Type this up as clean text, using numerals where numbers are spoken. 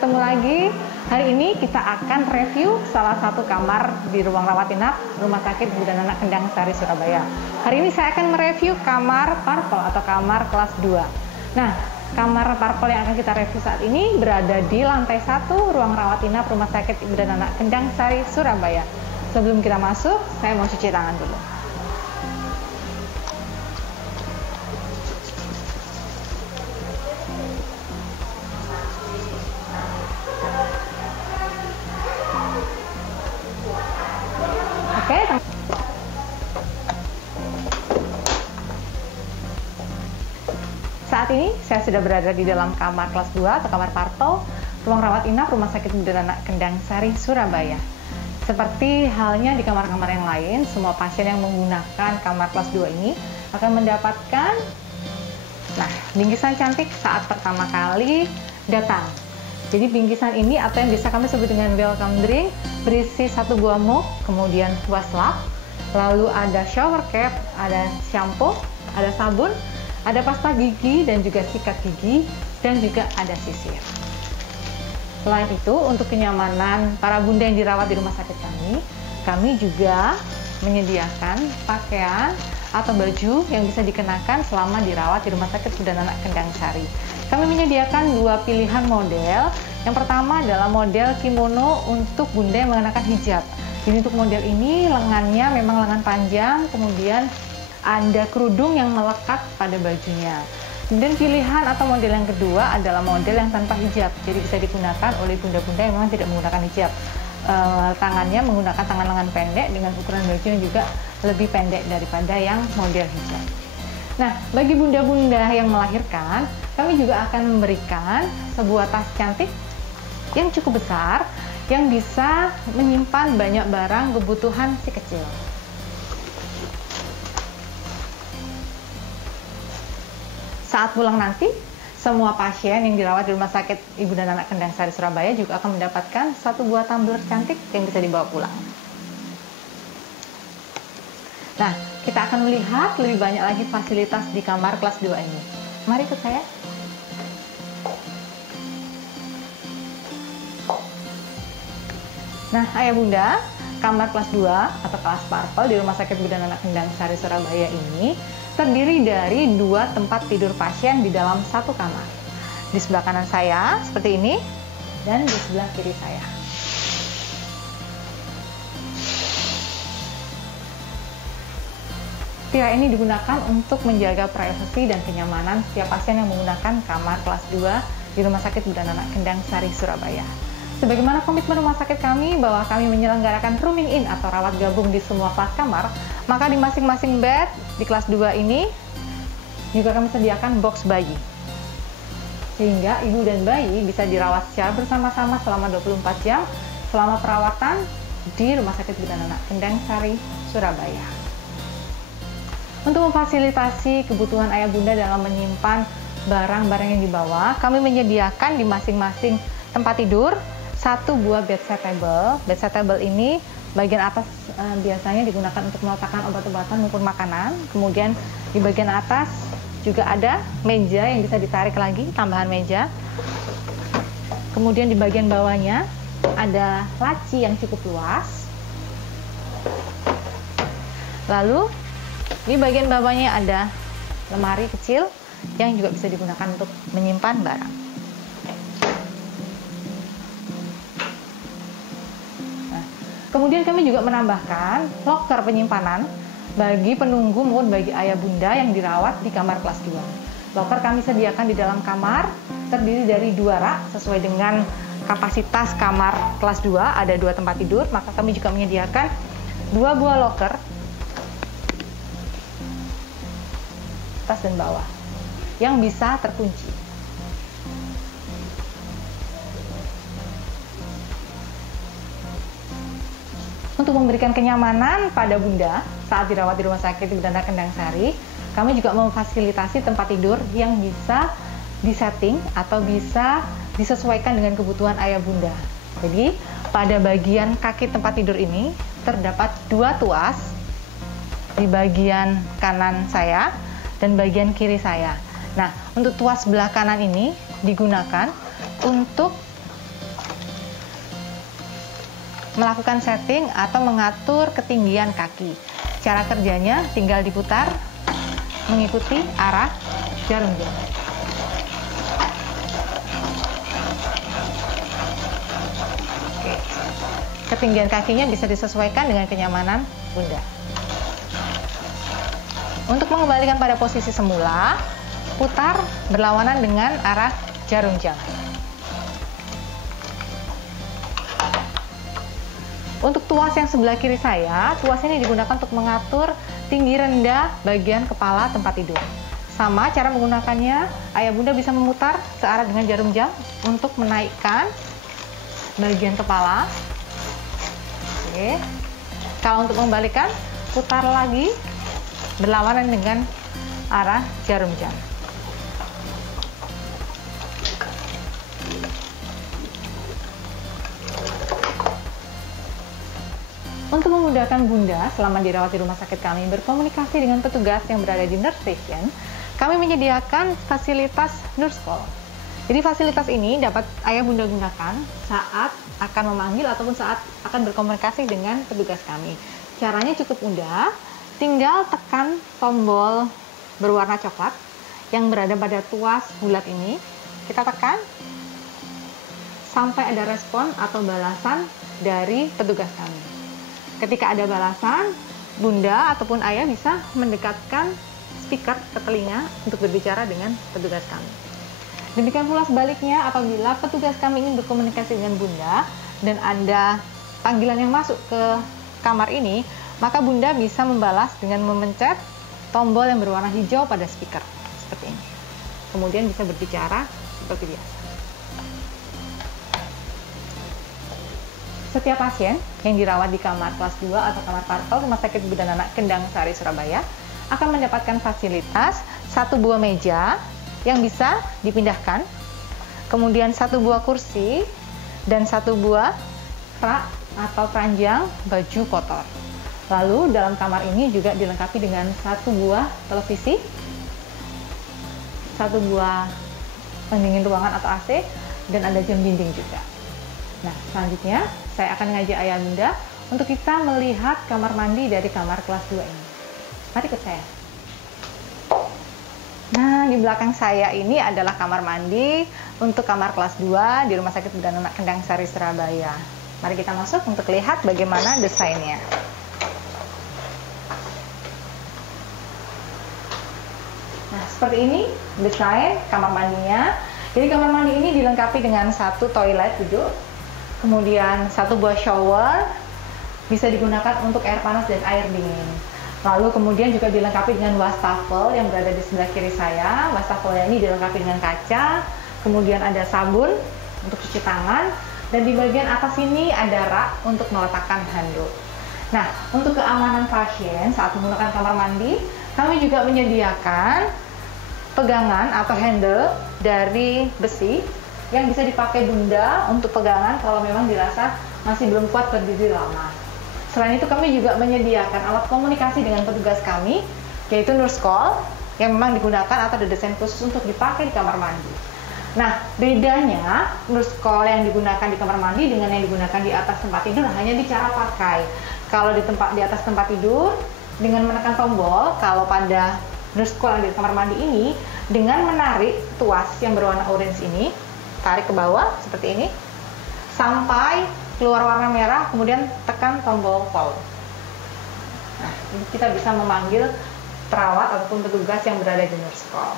ketemu lagi. Hari ini kita akan review salah satu kamar di ruang rawat inap Rumah Sakit Ibu dan Anak Kendang Sari, Surabaya. Hari ini saya akan mereview kamar parpol atau kamar kelas 2. Nah, kamar parpol yang akan kita review saat ini berada di lantai 1 ruang rawat inap Rumah Sakit Ibu dan Anak Kendang Sari, Surabaya. Sebelum kita masuk, saya mau cuci tangan dulu. Oke. Saat ini saya sudah berada di dalam kamar kelas 2 atau kamar parpol ruang rawat inap Rumah Sakit Ibu dan Anak Kendang Sari, Surabaya. Seperti halnya di kamar-kamar yang lain, semua pasien yang menggunakan kamar kelas 2 ini akan mendapatkan bingkisan cantik saat pertama kali datang. Jadi bingkisan ini atau yang bisa kami sebut dengan welcome drink berisi 1 buah mug, kemudian wastafel, lalu ada shower cap, ada shampoo, ada sabun, ada pasta gigi dan juga sikat gigi, dan juga ada sisir. Selain itu, untuk kenyamanan para bunda yang dirawat di rumah sakit kami juga menyediakan pakaian atau baju yang bisa dikenakan selama dirawat di Rumah Sakit Ibu dan Anak Kendang Sari. Kami menyediakan 2 pilihan model. Yang pertama adalah model kimono untuk bunda yang mengenakan hijab. Jadi untuk model ini lengannya memang lengan panjang, kemudian ada kerudung yang melekat pada bajunya. Kemudian pilihan atau model yang kedua adalah model yang tanpa hijab. Jadi bisa digunakan oleh bunda-bunda yang memang tidak menggunakan hijab. Tangannya menggunakan tangan lengan pendek dengan ukuran baju yang juga lebih pendek daripada yang model hijab. Nah, bagi bunda-bunda yang melahirkan, kami juga akan memberikan sebuah tas cantik yang cukup besar yang bisa menyimpan banyak barang kebutuhan si kecil. Saat pulang nanti, semua pasien yang dirawat di Rumah Sakit Ibu dan Anak Kendang Sari, Surabaya juga akan mendapatkan 1 buah tumbler cantik yang bisa dibawa pulang. Nah, kita akan melihat lebih banyak lagi fasilitas di kamar kelas 2 ini. Mari ikut saya. Nah, ayah bunda, kamar kelas 2 atau kelas parpol di Rumah Sakit Ibu dan Anak Kendang Sari, Surabaya ini terdiri dari 2 tempat tidur pasien di dalam 1 kamar. Di sebelah kanan saya seperti ini dan di sebelah kiri saya. Tirai ini digunakan untuk menjaga privasi dan kenyamanan setiap pasien yang menggunakan kamar kelas 2 di Rumah Sakit Ibu dan Anak Kendang Sari, Surabaya. Sebagaimana komitmen rumah sakit kami bahwa kami menyelenggarakan rooming in atau rawat gabung di semua kelas kamar, maka di masing-masing bed di kelas 2 ini juga kami sediakan box bayi. Sehingga ibu dan bayi bisa dirawat secara bersama-sama selama 24 jam selama perawatan di Rumah Sakit Ibu dan Anak Kendang Sari, Surabaya. Untuk memfasilitasi kebutuhan ayah bunda dalam menyimpan barang-barang yang dibawa, kami menyediakan di masing-masing tempat tidur 1 buah bedside table. Bedside table ini bagian atas biasanya digunakan untuk meletakkan obat-obatan maupun makanan. Kemudian di bagian atas juga ada meja yang bisa ditarik lagi, tambahan meja. Kemudian di bagian bawahnya ada laci yang cukup luas. Lalu di bagian bawahnya ada lemari kecil yang juga bisa digunakan untuk menyimpan barang. Kemudian kami juga menambahkan loker penyimpanan bagi penunggu maupun bagi ayah bunda yang dirawat di kamar kelas 2. Loker kami sediakan di dalam kamar, terdiri dari 2 rak sesuai dengan kapasitas kamar kelas 2, ada 2 tempat tidur, maka kami juga menyediakan 2 buah loker atas dan bawah yang bisa terkunci. Untuk memberikan kenyamanan pada bunda saat dirawat di Rumah Sakit Ibu dan Anak Kendang Sari, kami juga memfasilitasi tempat tidur yang bisa disetting atau bisa disesuaikan dengan kebutuhan ayah bunda. Jadi, pada bagian kaki tempat tidur ini terdapat 2 tuas di bagian kanan saya dan bagian kiri saya. Nah, untuk tuas sebelah kanan ini digunakan untuk melakukan setting atau mengatur ketinggian kaki. Cara kerjanya tinggal diputar mengikuti arah jarum jam. Oke. Ketinggian kakinya bisa disesuaikan dengan kenyamanan Bunda. Untuk mengembalikan pada posisi semula, putar berlawanan dengan arah jarum jam. Untuk tuas yang sebelah kiri saya, tuas ini digunakan untuk mengatur tinggi rendah bagian kepala tempat tidur. Sama cara menggunakannya, ayah bunda bisa memutar searah dengan jarum jam untuk menaikkan bagian kepala. Oke. Kalau untuk mengembalikan, putar lagi berlawanan dengan arah jarum jam. Untuk memudahkan Bunda selama dirawat di rumah sakit kami berkomunikasi dengan petugas yang berada di nurse station, kami menyediakan fasilitas nurse call. Jadi fasilitas ini dapat ayah bunda gunakan saat akan memanggil ataupun saat akan berkomunikasi dengan petugas kami. Caranya cukup mudah, tinggal tekan tombol berwarna coklat yang berada pada tuas bulat ini. Kita tekan sampai ada respon atau balasan dari petugas kami. Ketika ada balasan, bunda ataupun ayah bisa mendekatkan speaker ke telinga untuk berbicara dengan petugas kami. Demikian pula sebaliknya, apabila petugas kami ingin berkomunikasi dengan bunda dan ada panggilan yang masuk ke kamar ini, maka bunda bisa membalas dengan memencet tombol yang berwarna hijau pada speaker seperti ini. Kemudian bisa berbicara seperti biasa. Setiap pasien yang dirawat di kamar kelas 2 atau kamar Parto Rumah Sakit Ibu dan Anak Kendang Sari Surabaya akan mendapatkan fasilitas 1 buah meja yang bisa dipindahkan, kemudian 1 buah kursi, dan 1 buah rak atau keranjang baju kotor. Lalu dalam kamar ini juga dilengkapi dengan 1 buah televisi, 1 buah pendingin ruangan atau AC, dan ada jam dinding juga. Nah, selanjutnya saya akan mengajak ayah bunda untuk kita melihat kamar mandi dari kamar kelas 2 ini. Mari ikut saya. Nah, di belakang saya ini adalah kamar mandi untuk kamar kelas 2 di Rumah Sakit Ibu dan Anak Kendang Sari Surabaya. Mari kita masuk untuk lihat bagaimana desainnya. Nah, seperti ini desain kamar mandinya. Jadi kamar mandi ini dilengkapi dengan 1 toilet duduk, kemudian 1 buah shower, bisa digunakan untuk air panas dan air dingin. Lalu kemudian juga dilengkapi dengan wastafel yang berada di sebelah kiri saya. Wastafelnya ini dilengkapi dengan kaca, kemudian ada sabun untuk cuci tangan, dan di bagian atas ini ada rak untuk meletakkan handuk. Nah, untuk keamanan pasien saat menggunakan kamar mandi, kami juga menyediakan pegangan atau handle dari besi yang bisa dipakai bunda untuk pegangan kalau memang dirasa masih belum kuat berdiri lama. Selain itu kami juga menyediakan alat komunikasi dengan petugas kami, yaitu nurse call, yang memang digunakan atau didesain khusus untuk dipakai di kamar mandi. Nah, bedanya nurse call yang digunakan di kamar mandi dengan yang digunakan di atas tempat tidur hanya di cara pakai. Kalau di atas tempat tidur, dengan menekan tombol, kalau pada nurse call yang di kamar mandi ini, dengan menarik tuas yang berwarna orange ini, tarik ke bawah seperti ini, sampai keluar warna merah, kemudian tekan tombol call. Nah, kita bisa memanggil perawat ataupun petugas yang berada di nurse call.